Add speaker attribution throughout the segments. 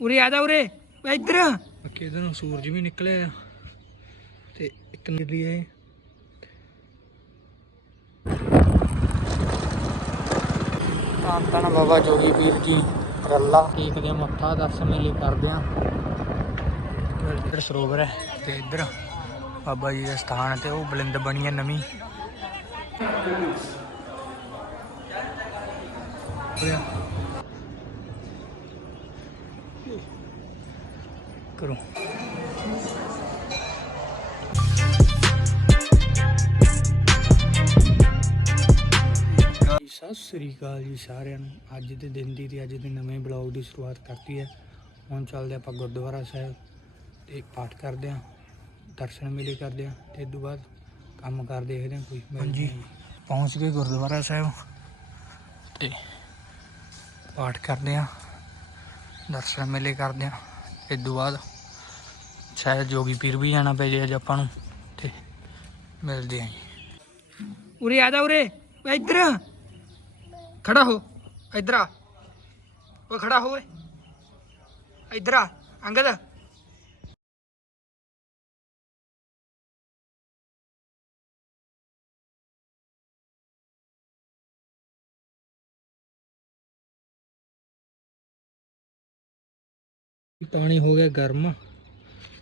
Speaker 1: ਉਰੇ ਆ ਜਾ ਉਰੇ ਓਏ ਇੱਧਰ ਅੱਗੇ ਇਧਰ ਨੂੰ ਸੂਰਜ ਵੀ ਨਿਕਲਿਆ ਆ ਤੇ ਇੱਕ ਨੀਲੀ ਹੈ ਤਾਂ ਤਾਂ ਬਾਬਾ ਜੋਗੀ ਵੀਰ ਜੀ ਰੱਲਾ ਟੇਕਦੇ ਮੱਥਾ ਦਰਸ਼ਨ ਮੇਲੇ ਕਰਦੇ ਆ। ਇੱਧਰ ਸਰੋਵਰ ਹੈ ਤੇ ਇੱਧਰ ਬਾਬਾ ਜੀ ਦਾ ਸਥਾਨ ਤੇ ਉਹ ਬਲਿੰਦ ਬਣੀ ਹੈ ਨਵੀਂ। ਹੋਇਆ ਕਰੋ। ਸਤਿ ਸ੍ਰੀ ਅਕਾਲ ਜੀ ਸਾਰਿਆਂ ਨੂੰ। ਅੱਜ ਦੇ ਦਿਨ ਦੀ ਤੇ ਅੱਜ ਦੇ ਨਵੇਂ ਬਲੌਗ ਦੀ ਸ਼ੁਰੂਆਤ ਕਰਤੀ ਹੈ। ਹੁਣ ਚੱਲਦੇ ਆਪਾਂ ਗੁਰਦੁਆਰਾ ਸਾਹਿਬ ਤੇ ਪਾਠ ਕਰਦੇ ਆਂ ਦਰਸ਼ਨ ਮੇਲੇ ਕਰਦੇ ਆਂ ਤੇ ਇਸ ਤੋਂ ਬਾਅਦ ਕੰਮ ਕਰ ਦੇਖਦੇ ਆਂ ਕੋਈ। ਹਾਂਜੀ। ਪਹੁੰਚ ਗਏ ਗੁਰਦੁਆਰਾ ਸਾਹਿਬ ਤੇ ਪਾਠ ਕਰਦੇ ਆਂ ਦਰਸ਼ਨ ਮੇਲੇ ਕਰਦੇ ਆਂ। ਇਸ ਤੋਂ ਬਾਅਦ ਸ਼ਾਇਦ ਜੋਗੀ ਪੀਰ ਵੀ ਜਾਣਾ ਪੈ ਜੇ ਅੱਜ ਆਪਾਂ ਨੂੰ, ਤੇ ਮਿਲਦੇ ਆਂ ਜੀ। ਉਰੇ ਆ ਜਾ ਉਰੇ, ਓਏ ਇੱਧਰ। ਖੜਾ ਹੋ, ਇੱਧਰ ਆ। ਓਏ ਖੜਾ ਹੋ ਓਏ। ਇੱਧਰ ਆ, ਅੰਗਦ। ਪਾਣੀ ਹੋ ਗਿਆ ਗਰਮ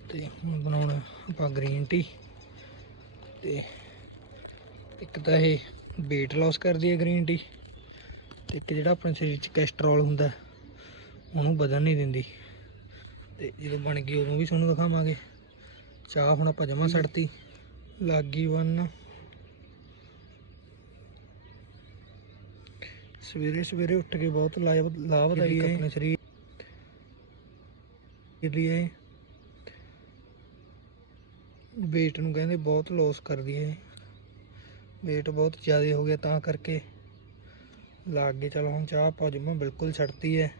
Speaker 1: ਤੇ ਹੁਣ ਬਣਾਉਣਾ ਆਪਾਂ ਗ੍ਰੀਨ ਟੀ ਤੇ ਇੱਕ ਤਾਂ ਇਹ weight loss ਕਰਦੀ ਹੈ ਗ੍ਰੀਨ ਟੀ ਤੇ ਇੱਕ ਜਿਹੜਾ ਆਪਣੇ ਸਰੀਰ 'ਚ ਕੋਲੇਸਟ੍ਰੋਲ ਹੁੰਦਾ ਉਹਨੂੰ ਵਧਣ ਨਹੀਂ ਦਿੰਦੀ ਤੇ ਜਦੋਂ ਬਣ ਗਈ ਉਦੋਂ ਵੀ ਤੁਹਾਨੂੰ ਦਿਖਾਵਾਂਗੇ। ਚਾਹ ਹੁਣ ਆਪਾਂ ਜਮਾ ਛੱਡਤੀ ਲੱਗ ਗਈ ਵਨ ਸਵੇਰੇ ਸਵੇਰੇ ਉੱਠ ਕੇ ਬਹੁਤ ਲਾਭ ਲਾਭਦਾਇਕ ਆਪਣੇ ਸਰੀਰ ਲਈ ਇਹ weight ਨੂੰ ਕਹਿੰਦੇ ਬਹੁਤ ਲੋਸ ਕਰਦੀ ਹੈ। weight ਬਹੁਤ ਜ਼ਿਆਦਾ ਹੋ ਗਿਆ ਤਾਂ ਕਰਕੇ ਲੱਗ ਗਏ ਚਲੋ ਹੁਣ ਚਾਹ ਆਪਾਂ ਜਮਾ ਬਿਲਕੁਲ ਛੱਡਤੀ ਹੈ।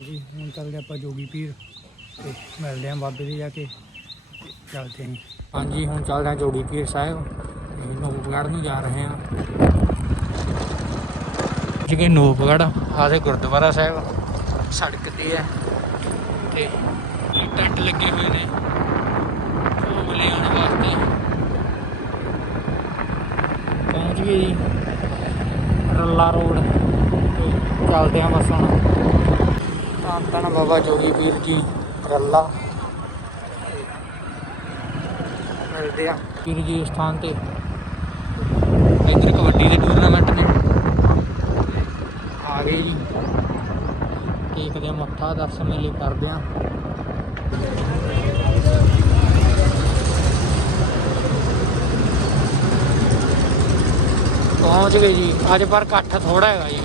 Speaker 1: ਜੀ, ਹੁਣ ਚੱਲਦੇ ਆਪਾਂ ਜੋਗੀ ਪੀਰ ਤੇ ਮਿਲਦੇ ਆਂ ਬਾਬੇ ਦੇ ਜਾ ਕੇ। ਤੇ ਚੱਲਦੇ ਹਾਂ ਹਾਂਜੀ, ਹੁਣ ਚੱਲਦੇ ਹਾਂ ਜੋਗੀ ਪੀਰ ਸਾਹਿਬ। ਨੂਪਗੜ੍ਹ ਨੂੰ ਜਾ ਰਹੇ ਹਾਂ। ਜਿਹੜੇ ਨੂਪਗੜ੍ਹ ਆਦੇ ਗੁਰਦੁਆਰਾ ਸਾਹਿਬ। ਸੜਕ ਤੇ ਹੈ। ਤੇ ਟੈਂਟ ਲੱਗੇ ਹੋਏ ਨੇ। ਉਹ ਲਿਆਉਣ ਵਾਸਤੇ। ਪਹੁੰਚ ਗਏ ਜੀ। ਰੱਲਾ ਰੋਡ। ਤੇ ਚੱਲਦੇ ਆਂ ਬਸ ਹੁਣ। ਤਾਂ ਤਾਂ ਬਾਬਾ ਜੋਗੀ ਵੀਰ ਜੀ, ਰੱਲਾ। ਮਿਲਦੇ ਆ ਵੀਰ ਜੀ ਸਥਾਨ ਤੇ। ਇੱਧਰ ਕਬੱਡੀ ਦੇ ਟੂਰਨਾਮੈਂਟ ਨੇ। ਆ ਗਏ ਜੀ। ਟੇਕਦੇ ਮੱਥਾ ਦਰਸ਼ਨ ਮੇਲੇ ਕਰਦੇ ਆ ਪਹੁੰਚ ਗਏ ਜੀ। ਅੱਜ ਪਰ ਇਕੱਠ ਥੋੜਾ ਹੈਗਾ ਜੀ।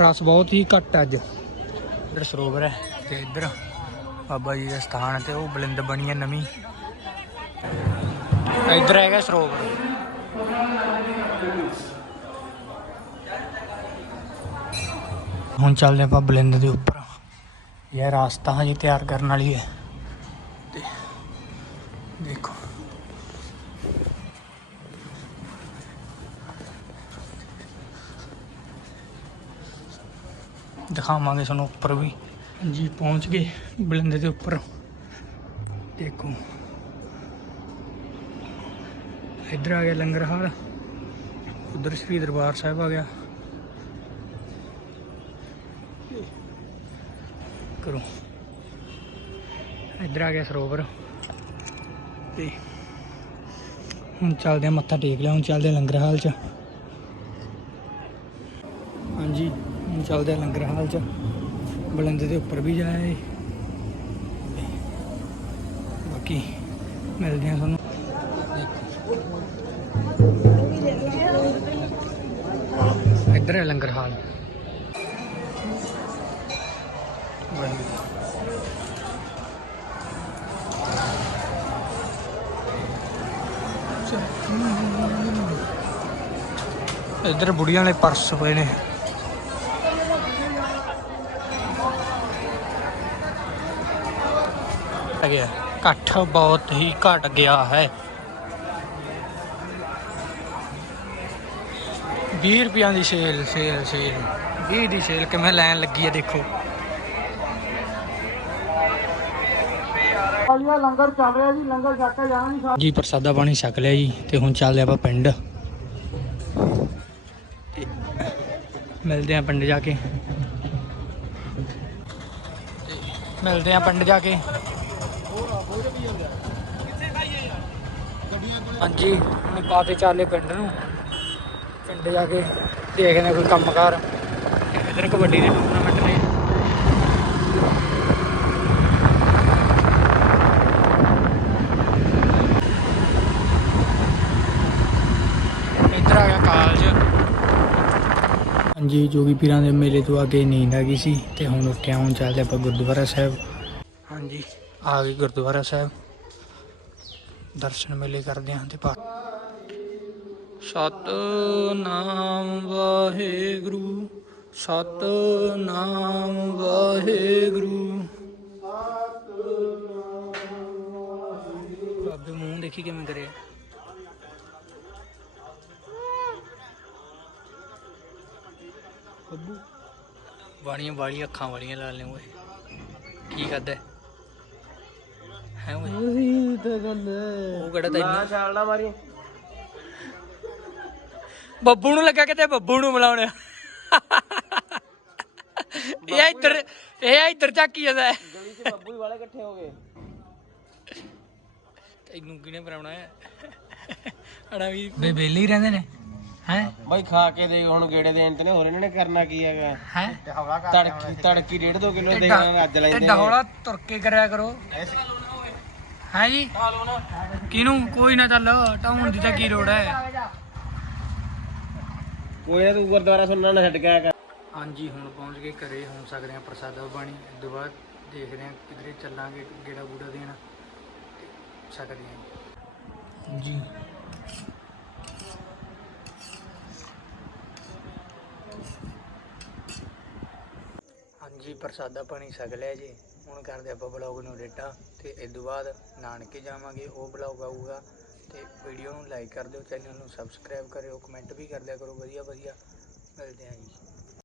Speaker 1: ਰਸ ਬਹੁਤ ਹੀ ਘੱਟ ਅੱਜ। ਇੱਧਰ ਸਰੋਵਰ ਹੈ ਤੇ ਇੱਧਰ ਬਾਬਾ ਜੀ ਦਾ ਸਥਾਨ ਤੇ ਉਹ ਬਲਿੰਦ ਬਣੀ ਹੈ ਨਵੀਂ। ਇੱਧਰ ਹੈਗਾ ਸਰੋਵਰ। ਹੁਣ ਚੱਲਦੇ ਆਪਾਂ ਬਲਿੰਦ ਦੇ ਉੱਪਰ। ਇਹ ਰਾਸਤਾ ਹਜੇ ਤਿਆਰ ਕਰਨ ਵਾਲੀ ਹੈ। ਤੇ ਦੇਖੋ। ਦਿਖਾਵਾਂਗੇ ਤੁਹਾਨੂੰ ਉੱਪਰ ਵੀ। ਜੀ ਪਹੁੰਚ ਗਏ ਬਲਿੰਦ ਦੇ ਉੱਪਰ। ਦੇਖੋ। ਇੱਧਰ ਆ ਗਿਆ ਲੰਗਰ ਹਾਲ। ਉਧਰ ਸ੍ਰੀ ਦਰਬਾਰ ਸਾਹਿਬ ਆ ਗਿਆ। ਕਰੋ। ਇੱਧਰ ਆ ਗਿਆ ਸਰੋਵਰ। ਤੇ ਹੁਣ ਚੱਲਦੇ ਆ ਮੱਥਾ ਟੇਕ ਲਿਆ, ਹੁਣ ਚੱਲਦੇ ਆ ਲੰਗਰ ਹਾਲ ਚ। ਹਾਂਜੀ, ਹੁਣ ਚੱਲਦੇ ਆ ਲੰਗਰ ਹਾਲ ਚ। ਬਲੰਦ ਦੇ ਉੱਪਰ ਵੀ ਜਾਏ ਬਾਕੀ ਮਿਲਦੇ ਆ ਤੁਹਾਨੂੰ। ਇੱਧਰ ਹੈ ਲੰਗਰ ਹਾਲ। ਇੱਧਰ ਬੁੜੀਆਂ ਵਾਲੇ ਪਰਸ ਪਏ ਨੇ। ਗਿਆ ਇਕੱਠ ਬਹੁਤ ਹੀ ਘਟ ਗਿਆ ਹੈ। 20 ਰੁਪਿਆਂ ਦੀ ਸੇਲ ਸੇਲ ਸੇਲ। 20 ਦੀ ਸੇਲ ਕਿਵੇਂ ਲੈਣ ਲੱਗੀ ਹੈ ਦੇਖੋ।
Speaker 2: ਲੰਗਰ ਚੱਲ ਰਿਹਾ ਜੀ ਲੰਗਰ ਛੱਕ ਕੇ ਜਾਣਾ ਜੀ
Speaker 1: ਜੀ ਪ੍ਰਸਾਦਾ ਪਾਣੀ ਛਕ ਲਿਆ ਜੀ ਤੇ ਹੁਣ ਚੱਲਦੇ ਆਪਾਂ ਪਿੰਡ। ਤੇ ਮਿਲਦੇ ਆ ਪਿੰਡ ਜਾ ਕੇ। ਮਿਲਦੇ ਆ ਪਿੰਡ ਜਾ ਕੇ। ਹਾਂਜੀ ਹੁਣ ਪਾ ਕੇ ਚੱਲੇ ਪਿੰਡ ਨੂੰ। ਪਿੰਡ ਜਾ ਕੇ ਦੇਖਦੇ ਆ ਕੋਈ ਕੰਮਕਾਰ। ਇਧਰ ਕਬੱਡੀ ਦੇ ਟੂਰਨਾਮੈਂਟ ਨੇ। ਇੱਧਰ ਆ ਗਿਆ ਕਾਲਜ। ਹਾਂਜੀ ਜੋਗੀ ਪੀਰਾਂ ਦੇ ਮੇਲੇ ਤੋਂ ਅੱਗੇ ਨੀਂਦ ਆ ਗਈ ਸੀ ਤੇ ਹੁਣ ਉੱਠਿਆ ਹੁਣ ਚੱਲਦੇ ਆਪਾਂ ਗੁਰਦੁਆਰਾ ਸਾਹਿਬ। ਹਾਂਜੀ ਆ ਗਏ ਗੁਰਦੁਆਰਾ ਸਾਹਿਬ। ਦਰਸ਼ਨ ਮੇਲੇ ਕਰਦੇ ਹਾਂ ਤੇ ਪਾ ਸਤਨਾਮ ਵਾਹਿਗੁਰੂ ਸਤਨਾਮ ਵਾਹਿਗੁਰੂ। ਬਾਬੇ ਮੂੰਹ ਦੇਖੀ ਕਿਵੇਂ ਕਰੇ? ਬੱਬੂ ਵਾਲੀਆਂ ਵਾਲੀਆਂ ਅੱਖਾਂ ਵਾਲੀਆਂ ਲਾ ਲੈ ਓਏ। ਕੀ ਕਰਦਾ ਹੈ ਓਏ?
Speaker 2: ਉਹੀ ਤਾਂ ਗੱਲ
Speaker 1: ਉਹ ਕਿਹੜਾ ਤੈਨੂੰ
Speaker 2: ਛਾਲਣਾ ਮਾਰੀ।
Speaker 1: ਬੱਬੂ ਨੂੰ ਲੱਗਾ ਕਿਤੇ ਬੱਬੂ ਨੂੰ ਬੁਲਾਉਣ ਇਹ ਇੱਧਰ ਇਹ ਇੱਧਰ ਝਾਕੀ ਜਾਂਦਾ। ਹੈ।
Speaker 2: ਗਲੀ 'ਚ ਬੱਬੂ ਹੀ ਵਾਲੇ ਇਕੱਠੇ ਹੋ ਗਏ।
Speaker 1: ਤੈਨੂੰ ਕਿਹਨੇ ਬਣਾਉਣਾ ਹੈ? ਅੜਾ ਵੀ ਬੇ ਬੇਲੇ ਹੀ ਰਹਿੰਦੇ ਨੇ। ਹੈ?
Speaker 2: ਬਾਈ ਖਾ ਕੇ ਦੇ ਹੁਣ ਗੇੜੇ ਦੇਣ ਤੇ ਨੇ ਹੋਰ ਇਹਨਾਂ ਨੇ ਕਰਨਾ ਕੀ ਹੈਗਾ?
Speaker 1: ਹੈ?
Speaker 2: ਤੜਕੀ ਤੜਕੀ 1.5 2 ਕਿਲੋ ਦੇ ਅੱਜ ਲੈਂਦੇ
Speaker 1: ਢਿੱਡਾ ਹੌਲਾ ਤੁਰ ਕੇ ਕਰਿਆ ਕਰੋ। ਹੈ ਜੀ? ਕਿਨੂੰ ਕੋਈ ਨਾ ਚੱਲ ਟਾਉਣ ਦੀ ਤਾਂ ਕੀ ਲੋੜ ਹੈ।
Speaker 2: ਕੋਈ ਨਾ ਤੂੰ ਗੁਰਦੁਆਰਾ ਸੁਣਨਾ ਨਾ ਛੱਡ ਕੇ ਆਇਆ ਕਰ।
Speaker 1: ਹਾਂਜੀ ਹੁਣ ਪਹੁੰਚ ਗਏ ਘਰੇ ਹੁਣ ਸਕਦੇ ਆ ਪ੍ਰਸਾਦਾ ਪਾਣੀ ਇਸ ਤੋਂ ਬਾਅਦ ਦੇਖਦੇ ਆ ਕਿਧਰੇ ਚੱਲਾਂਗੇ ਗੇੜਾ ਗੂੜਾ ਦੇਣ। ਤੇ ਸਕਦੇ ਆ ਜੀ। ਹਾਂਜੀ ਪ੍ਰਸਾਦਾ ਪਾਣੀ ਛਕ ਲਿਆ ਜੀ। ਹੁਣ ਕਰਦੇ ਆਪਾਂ ਬਲੌਗ ਨੂੰ ਡੇਟਾ ਤੇ ਇਸ ਤੋਂ ਬਾਅਦ ਨਾਨਕੇ ਜਾਵਾਂਗੇ ਉਹ ਬਲੌਗ ਆਊਗਾ। ਤੇ ਵੀਡੀਓ ਨੂੰ ਲਾਈਕ ਕਰ ਦਿਓ ਚੈਨਲ ਨੂੰ ਸਬਸਕ੍ਰਾਈਬ ਕਰਿਓ ਕਮੈਂਟ ਵੀ ਕਰ ਦਿਆ ਕਰੋ ਵਧੀਆ ਵਧੀਆ ਮਿਲਦੇ ਆਂ ਜੀ।